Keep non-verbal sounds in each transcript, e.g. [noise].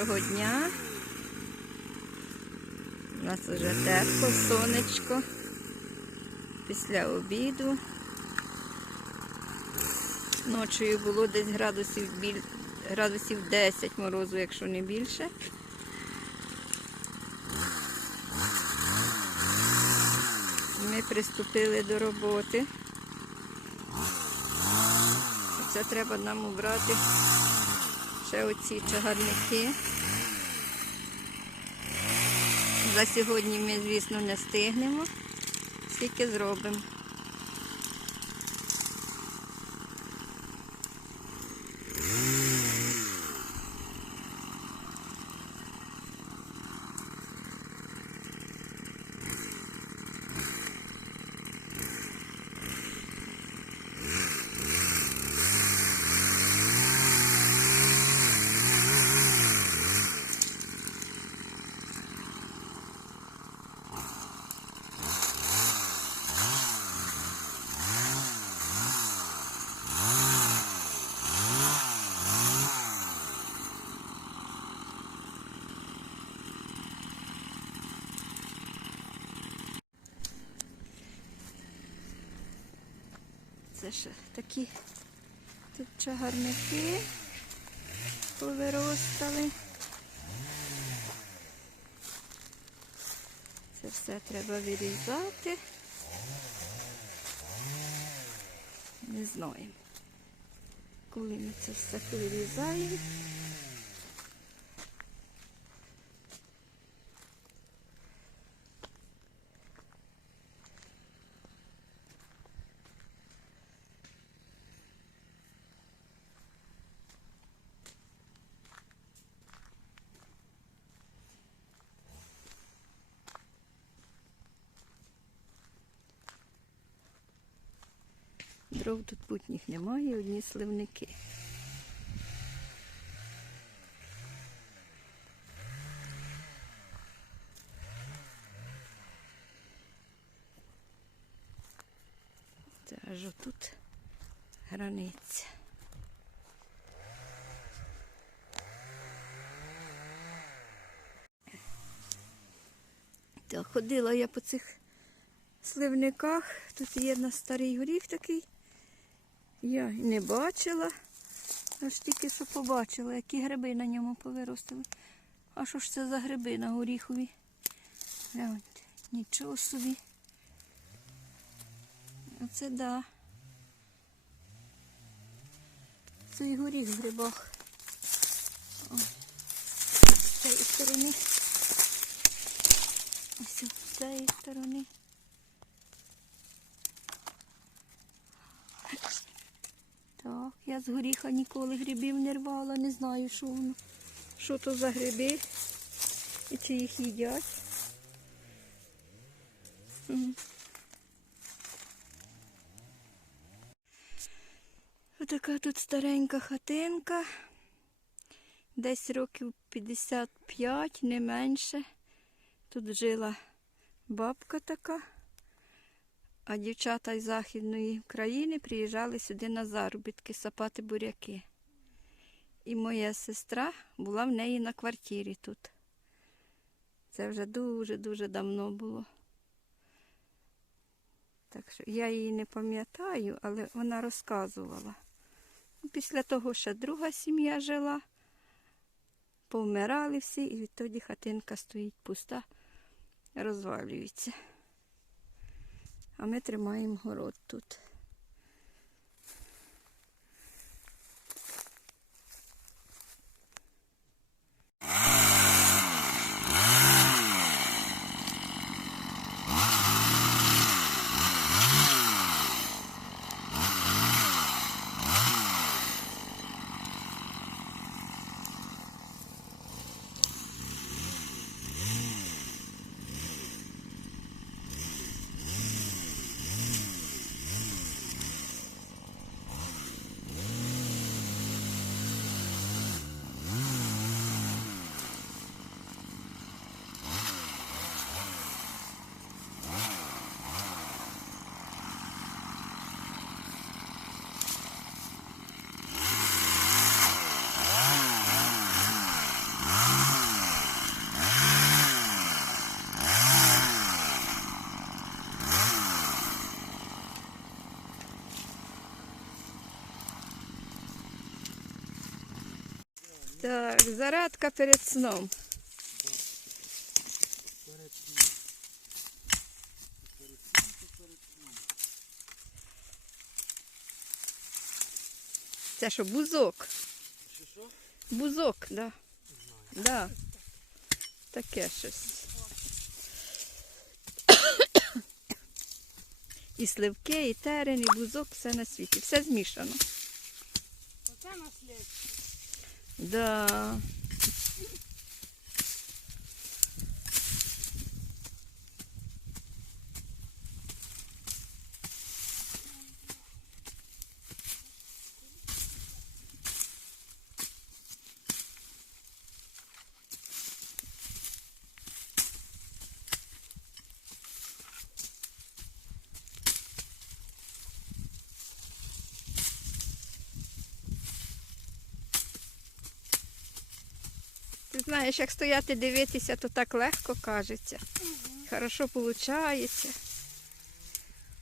Доброго дня. У нас вже тепло, сонечко. Після обіду. Ночою було десь градусів, біль... градусів 10 морозу, якщо не більше. Ми приступили до роботи. Це треба нам убрати ще оці чагарники. За сьогодні ми, звісно, не встигнемо, скільки зробимо. Це ще такі тут чагарники повиростали. Це все треба вирізати. Не знаю, коли ми це все вирізаємо. Дров тут путніх немає, одні сливники. Це аж отут границя. Так, ходила я по цих сливниках. Тут є на старий горіх такий. Я не бачила, аж тільки що побачила, які гриби на ньому повиростили. А що ж це за гриби на горіхові? Гляньте, нічого собі. Оце да. Цей горіх в грибах. З цієї сторони. Ось з цієї сторони. Так, я з горіха ніколи грибів не рвала, не знаю, що воно. Що то за гриби і чи їх їдять. Отака тут старенька хатинка. Десь років 55, не менше. Тут жила бабка така. А дівчата із Західної країни приїжджали сюди на заробітки сапати буряки. І моя сестра була в неї на квартирі тут. Це вже дуже-дуже давно було. Так що я її не пам'ятаю, але вона розказувала. Після того ще друга сім'я жила, повмирали всі, і відтоді хатинка стоїть пуста, розвалюється. А ми тримаємо город тут. Так, зарядка перед сном. Це що, бузок? Що? Бузок, да. Не. Да. Таке щось. І сливки, і терен, і бузок, все на світі. Все змішано. Оце наслідство. Да. Знаєш, як стояти дивитися, то так легко кажеться. Хорошо виходить.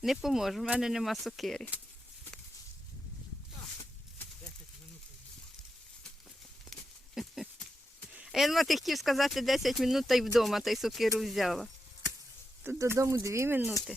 Не поможе, в мене нема сокири. [laughs] А я думала, ти хотів сказати 10 минут та й вдома, та й сокиру взяла. Тут додому 2 минути.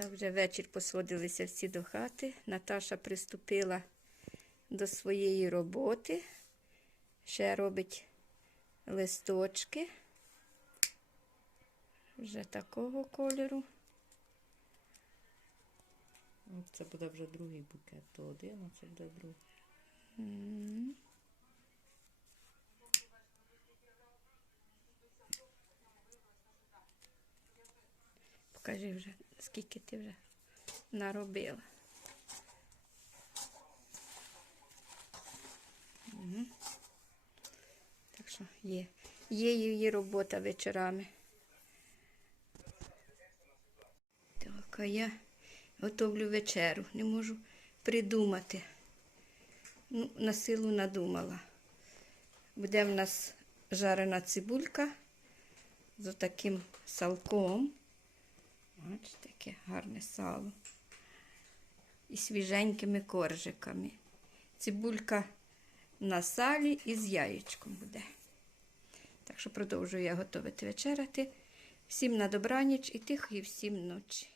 Так, вже вечір посводилися всі до хати. Наташа приступила до своєї роботи. Ще робить листочки. Вже такого кольору. Це буде вже другий букет, то один, а це буде другий. М. Покажи вже, скільки ти вже наробила. Мгм. Так що є. Є її робота вечорами. Так, а я готовлю вечеру. Не можу придумати. Ну, на силу надумала. Буде в нас жарена цибулька з таким салком. Бачите, таке гарне сало. І свіженькими коржиками. Цибулька на салі і з яєчком буде. Так що продовжую я готувати вечеряти. Всім на добраніч і тихої всім ночі.